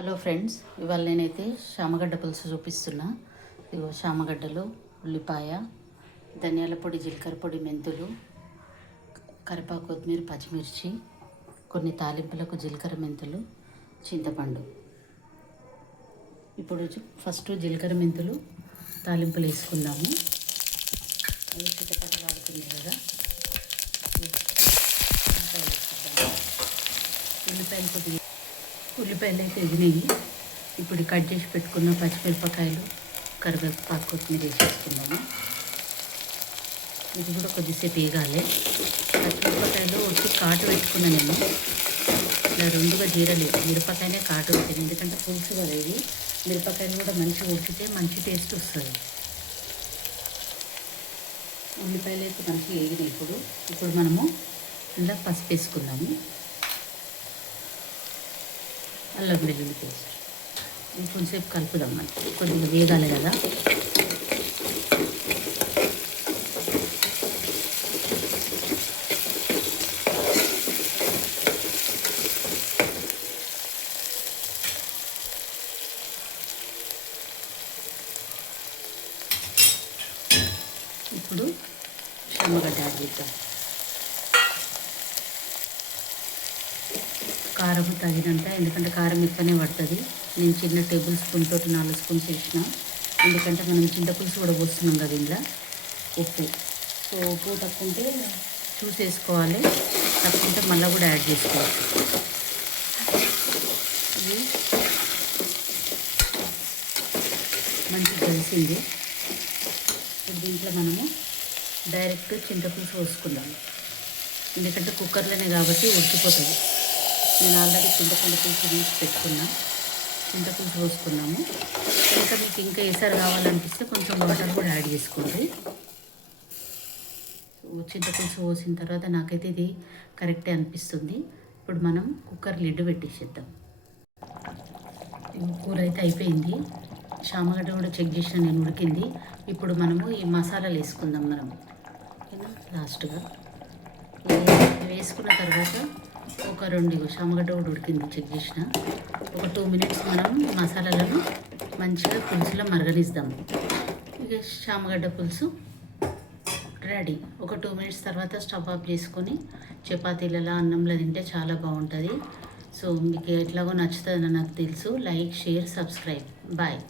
Hello friends, ఇవాళ నేనైతే శామగడ్డ పులుసు చూపిస్తున్నా. ఇదిగో శామగడ్డలు, ఉల్లిపాయ, ధనియాల పొడి, జీలకర్ర పొడి, మెంతులు, కరివేపాకు, కొత్తిమీర, పచ్చిమిర్చి, కొన్ని తాలింపులకు జీలకర్ర, మెంతులు, చింతపండు. ఇప్పుడు ఫస్ట్ జీలకర్ర, మెంతులు తాలింపులు వేసుకుందాము. అవి చిటపటలు ఆడుతున్నాయి కదా. ఉల్లిపాయలు అయితే ఎగినాయి. ఇప్పుడు కట్ చేసి పెట్టుకున్న పచ్చిమిరపకాయలు, కరివేపాకు, కొత్తిమీర వేసేసుకున్నాము. ఇది కూడా కొద్దిసేపు వేగాలి. పచ్చిమిరపకాయలు వచ్చి కాటు పెట్టుకున్నా నేను. ఇలా రెండుగా జీరలేదు, మిరపకాయనే కాటు పెట్టింది. ఎందుకంటే పులుసు కదా ఇది, మిరపకాయలు కూడా మంచిగా ఉడికితే మంచి టేస్ట్ వస్తుంది. ఉల్లిపాయలు అయితే మంచిగా వేగినాయి. ఇప్పుడు మనము ఇలా పసుపు వేసుకుందాము. అల్లం వెల్లుల్లి పేస్ట్ కొంచెంసేపు కలుపుదాం. మనకి కొద్దిగా వేగాలి కదా. ఇప్పుడు శామగడ్డ యాడ్ చేద్దాం. కారం తగినంత, ఎందుకంటే కారం ఎక్కువనే పడుతుంది. నేను చిన్న టేబుల్ స్పూన్ తోటి 4 స్పూన్స్ వేసిన, ఎందుకంటే మనం చింతపులుసు కూడా పోస్తున్నాం కదా ఇంట్లో. ఉప్పు ఉప్పు తక్కువ ఉంటే చూసేసుకోవాలి, తక్కువ ఉంటే మళ్ళీ కూడా యాడ్ చేసుకోవచ్చు. ఇది మంచిగా కలిసింది. దీంట్లో మనము డైరెక్ట్ చింతపులుసు పోసుకుందాము, ఎందుకంటే కుక్కర్లోనే కాబట్టి ఉడికిపోతుంది. నేను ఆల్రెడీ చింతపండు పులుసు తీసి పెట్టుకున్నా. చింతపులుసు పోసుకున్నాము. ఇంకా మీకు ఇంకా ఎసరు కావాలనిపిస్తే కొంచెం వాటర్ కూడా యాడ్ చేసుకోండి. చింతపులుసు పోసిన తర్వాత నాకైతే ఇది కరెక్టే అనిపిస్తుంది. ఇప్పుడు మనం కుక్కర్ లిడ్ పెట్టేసేద్దాం. కూర అయితే అయిపోయింది. శామగడ్డ కూడా చెక్ చేసిన నేను, ఉడికింది. ఇప్పుడు మనము ఈ మసాలాలు వేసుకుందాం. మనం లాస్ట్గా వేసుకున్న తర్వాత ఒక 2 శామగడ్డ కూడా ఉడికింది, చెక్ చేసిన. ఒక 2 మినిట్స్ మనం మసాలాలను మంచిగా పులుసులో మరగనిద్దాము. ఇక శామగడ్డ పులుసు రెడీ. ఒక 2 మినిట్స్ తర్వాత స్టవ్ ఆఫ్ చేసుకొని చపాతీలలో, అన్నంలో తింటే చాలా బాగుంటుంది. సో మీకు ఎట్లాగో నచ్చుతుందని నాకు తెలుసు. Like, share, subscribe. బాయ్.